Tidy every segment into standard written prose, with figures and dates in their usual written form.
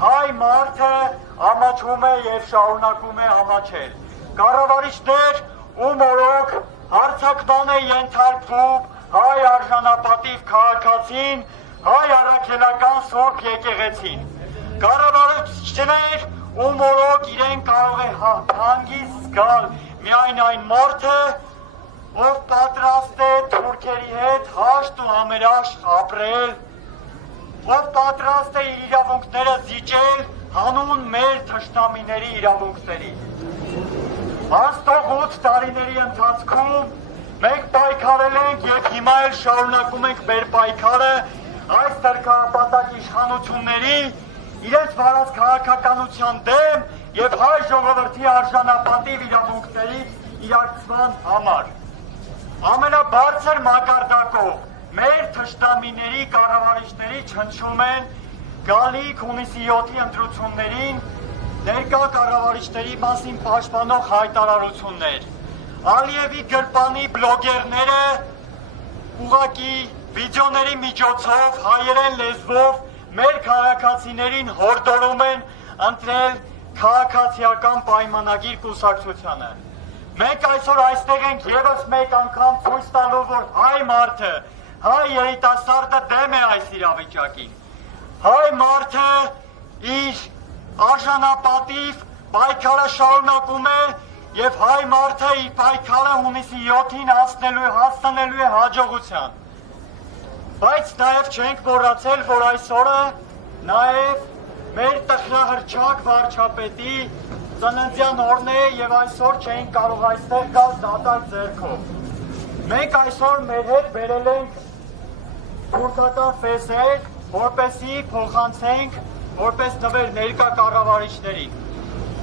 հայ մարդը ամաչում է և շարունակում է ամաչել։ Կառավարիչներ, ում օրոք հարձակման է ենթարկվում հայ արժանապատիվ քաղաքացին, հայ առաքելական Սուրբ եկեղեցին։ Կառավարիչներ, ում օրոք իրեն կարող է հանգիստ զգալ միայն այն մարդը, ով պատրաստ է թուրքերի հետ հաշտ ու համերաշխ ապրել, ով պատրաստ է իր իրավունքները զիջել հանուն մեր թշնամիների իրավունքների։ Անցնող 8 տարիների ընթացքում մենք պայքարել ենք և հիմա էլ շարունակում ենք մեր պայքարը այս տրքահապատակ իշխանությունների իրենց վարած քաղաքականության դեմ և հայ ժողովրդի արժանապատիվ իրավունքների իրացման համար։ Ամենաբարձր մակարդակով մեր թշնամիների կառավարիչների չնչում են գալիք հունիսի 7-ի ընտրություններին ներկա կառավարիչների մասին պաշտպանող հայտարարություններ։ Ալիևի գրպանի բլոգերները ուղղակի վիդեոների միջոցով հայերեն լեզվով մեր քաղաքացիներին հորդորում են ընտրել քաղաքացիական պայմանագիր կուսակցությանը։ Մենք այսօր այստեղ ենք ևս մեկ անգամ ցույց տալու, որ հայ մարդը, հայ երիտասարդը դեմ է այս իրավիճակին։ Հայ մարդը իր արժանապատիվ պայքարը շարունակում է և հայ մարդը իր պայքարը հունիսի 7-ին հասնելու է հաջողության։ Բայց նաև չենք մոռացել, որ այս օրը նաև մեր տխրահռչակ վարչապետի ծննդյան օրն է և այսօր չէինք կարող այստեղ գալ դատարկ ձեռքով։ Մենք այսօր մեր հետ բերել ենք թուրքական ֆեզեր, որպեսզի փոխանցենք, որպես նվեր ներկա կառավարիչներին։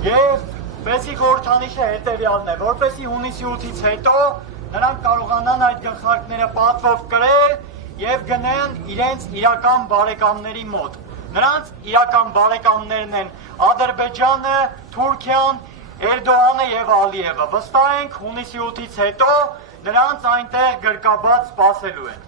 Եվ բեսի խորհրդանիշը հետևյալն է, որպեսզի հունիսի 8-ից հետո նրանք կարողանան այդ գլխարկները պատվով կրել և գնեն իրենց իրական բարեկամների մոտ։ Նրանց իրական բարեկամներն են Ադրբեջանը, Թուրքիան, Էրդողանը և Ալիևը։ Վստահ ենք հունիսի 8-ից հետո նրանց այնտեղ գրկաբաց սպասելու են։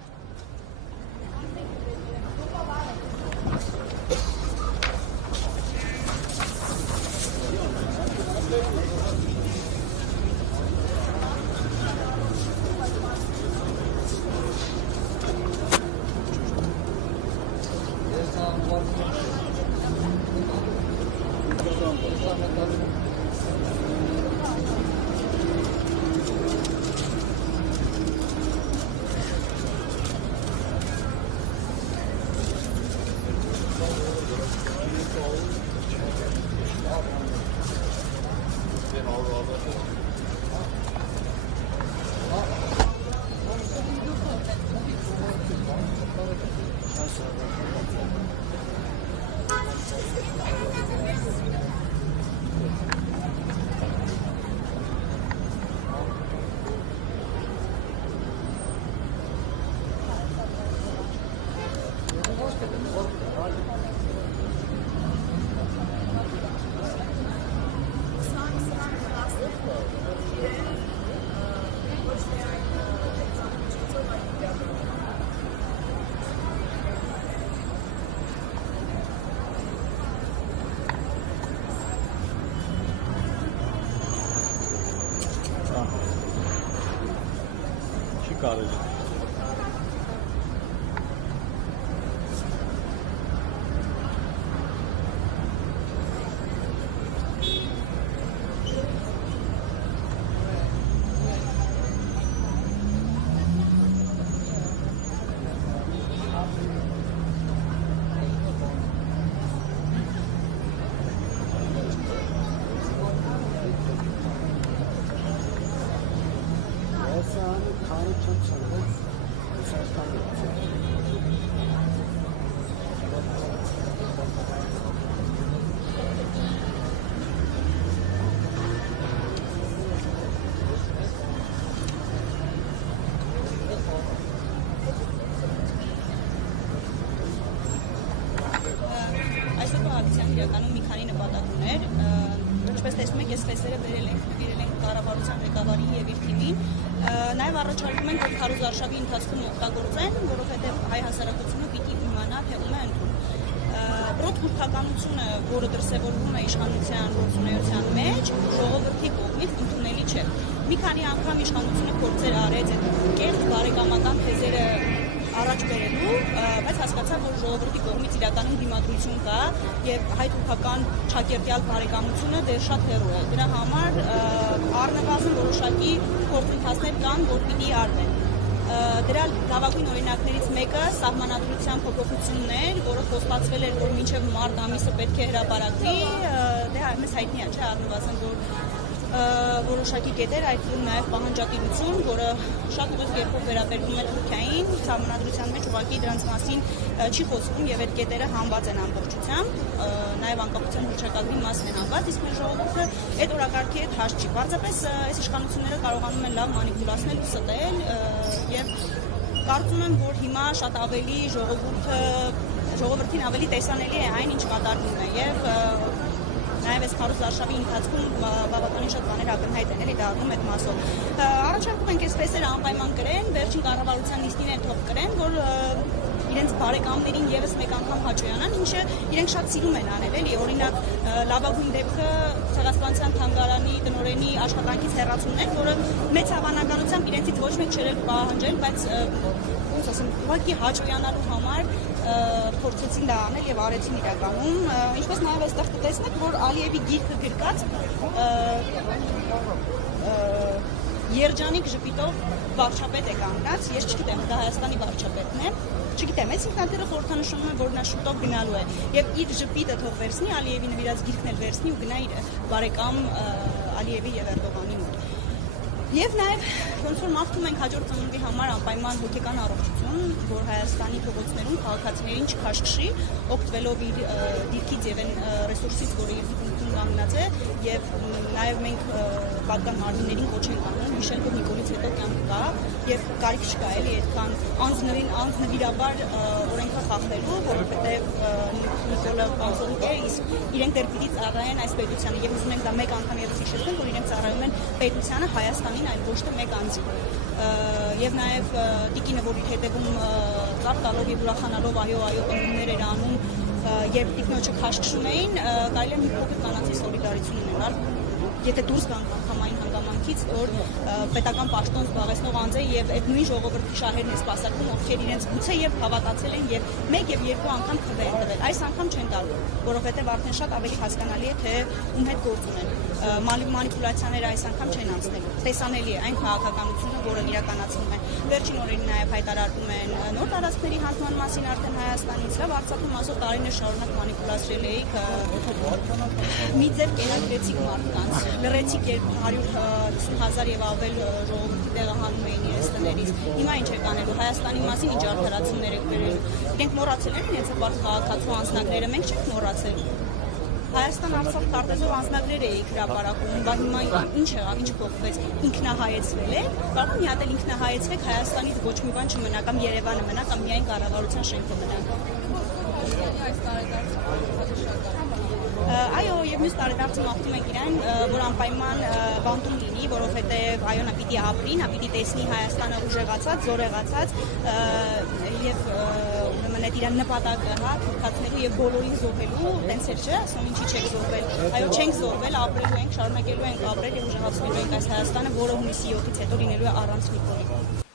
Կարելի։ իրականում մի քանի նպատակ ուներ, ինչպես տեսնում եք, ես ֆեյսերը նվիրել ենք կառավարության ղեկավարին եւ իր թիմին, նաեւ առաջարկում ենք, որ քարոզարշավի ընթացքում օգտագործեն, որովհետեւ հայ հասարակությունը պիտի իմանա, թե ում է ընդունում։ Ապրոց քրթականությունը, որը դրսևորվում է իշխանության գործունեության մեջ, ժողովրդի կողմից ընդունելի չէ։ Մի քանի անգամ իշխանությունը փորձեր արեց այդ կեղծ բարեկամական թեզերը առաջ բերելու, բայց հասկացավ, որ ժողովրդի կողմից իրականում դիմադրություն կա եւ հայ-թուրքական ճակերտյալ բարեկամությունը դեռ շատ հեռու է։ Դրա համար առնվազն որոշակի գործընթացներ կան, որ պիտի արվեն։ Դրա լավագույն օրինակներից մեկը սահմանադրության փոփոխությունն էր, որը խոստացվել էր, որ մինչև մարտ ամիսը պետք է հրապարակվի, դե մեզ հայտնի է, չէ, առնվազն որ որոշակի կետեր, այդ թվում նաև պահանջատիրություն, որը շատ ուղիղ կերպով վերաբերվում է Թուրքիային, սահմանադրության մեջ ուղղակի դրանց մասին չի խոսվում եւ այդ կետերը հանված են ամբողջությամբ, նաև անկախության հռչակագրի մասն է հանված, իսկ մեր ժողովուրդը այդ օրակարգի հետ հաշ չի։ Պարզապես այս իշխանությունները կարողանում են լավ մանիպուլացնել ու ստել եւ կարծում եմ, որ հիմա շատ ավելի ժողովրդին ավելի տեսանելի է այն, ինչ կատարվում է եւ նաև այս քարոզարշավի ընթացքում բավականին շատ բաներ ակնհայտ են, էլի դառնում այդ մասով։ Առաջարկում ենք այս ֆեյսերը անպայման կրեն, վերջին կառավարության նիստին էլ թող կրեն, որ իրենց բարեկամներին եւս մեկ անգամ հաճոյանան, ինչը իրենք շատ սիրում են անել, էլի, օրինակ լավագույն դեպքը ցեղասպանության թանգարանի տնօրենի աշխատանքից հեռացումն էր, որը մեծ հավանականությամբ իրենցից ոչ մեկ չէր պահանջել, բայց ոնց ասեմ, ուղղակի հաճոյանալու համար փորձեցին դա անել եւ արեցին իրականում, ինչպես նաեւ այստեղ կտեսնեք, որ Ալիևի գիրքը գրկած երջանիկ ժպիտով վարչապետ է կանգնած, ես չգիտեմ, դա Հայաստանի վարչապետն է, չգիտեմ, այս ինքնաթիռը խորհրդանշում է, որ նա շուտով գնալու է եւ իր ժպիտը թող վերցնի, Ալիևի նվիրած գիրքն էլ վերցնի ու գնա իր բարեկամ Ալիևի եւ Էրդողանի մոտ։ Եվ նաև ոնց որ մաղթում ենք հաջորդ ծնունդի համար անպայման հոգեկան առողջություն, որ Հայաստանի փողոցներում քաղաքացիներին չքաշքշի, օգտվելով իր դիրքից եւ այն ռեսուրսից, որը իր դիրքում կանգնած է, եւ նաև մենք պատկան մարմիններին կոչ ենք անում, հիշել, որ Նիկոլից հետո կյանք կա եւ կարիք չկա էլի այդքան անձնվիրաբար օրենքը խախտելու, որովհետեւ Նիկոլը անձնիկ է, իսկ իրենք դեռ պիտի ծառայեն այս պետությանը եւ ուզում ենք դա մեկ անգամ եւս հիշեցնել, որ իրենք ծառայում են պետությանը, Հայաստանին, այլ ոչ թե մեկ անձի։ Եվ նաև տիկինը, որ իր հետևում ծափ տալով եւ ուրախանալով այո պնդումներ էր անում, երբ տիկնոջը քաշքշում էին, կարելի է մի փոքր կանացի սոլիդարություն ունենալ, եթե դուրս գանք անգամային հանգամանքից, որ պետական պաշտոն զբաղեցնող անձ է եւ այդ նույն ժողովրդի շահերն է սպասարկում, ովքեր իրենց գուցե եւ հավատացել են եւ մեկ եւ երկու անգամ քվե են տվել։ Այս անգամ չեն տալու, որովհետեւ արդեն շատ ավելի հասկանալի է, թե ում հետ գործ ունեն։ Մանիպուլյացիաները այս անգամ չեն անցնելու։ Տեսանելի է այն քաղաքականությունը, որը իրականացնում են։ Վերջին օրերին նաև հայտարարում են նոր տարածքների հանձնման մասին արդեն Հայաստանից, լավ Արցախում ասող տարիներ շարունակ մանիպուլացրել էիք, մի ձև կենագրեցիք մարդկանց, լրեցիք 150,000 եւ ավել ժողովրդի տեղահանում էին իրենց տներից։ Հիմա ինչ եք անելու, Հայաստանի մասին ինչ արդարացումներ եք բերելու։ Իրենք մոռացել են իրենց հպարտ քաղաքացու անձնագրերը, մենք չենք մոռացել։ Հայաստան-Արցախ քարտեզով անձնագրեր էիք հրապարակում, բա հիմա ինչ եղավ, ինչ փոխվեց, ինքնահայեցվել է, կարող է մի հատ էլ ինքնահայեցվեք, Հայաստանից ոչ մի բան չմնա, կամ Երևանը մնա, կամ միայն կառավարության շենքը մնա։ Այո, եւ մյուս տարեդարձը մաղթում ենք իրեն, որ անպայման բանտում լինի, որովհետեւ այո, նա պիտի ապրի, նա պիտի տեսնի Հայաստանը ուժեղացած, զորեղացած եւ ուրեմն այդ իր նպատակը, հա, թուրքացնելու եւ բոլորին զոհելու, տենց էր, չէ՞, ասում ինչի չեք զոհվել։ Այո, չենք զոհվել, ապրելու ենք, շարունակելու ենք ապրել եւ ուժեղացնելու ենք այս Հայաստանը, որը հունիսի 7-ից հետո լինելու է առանց Նիկոլի։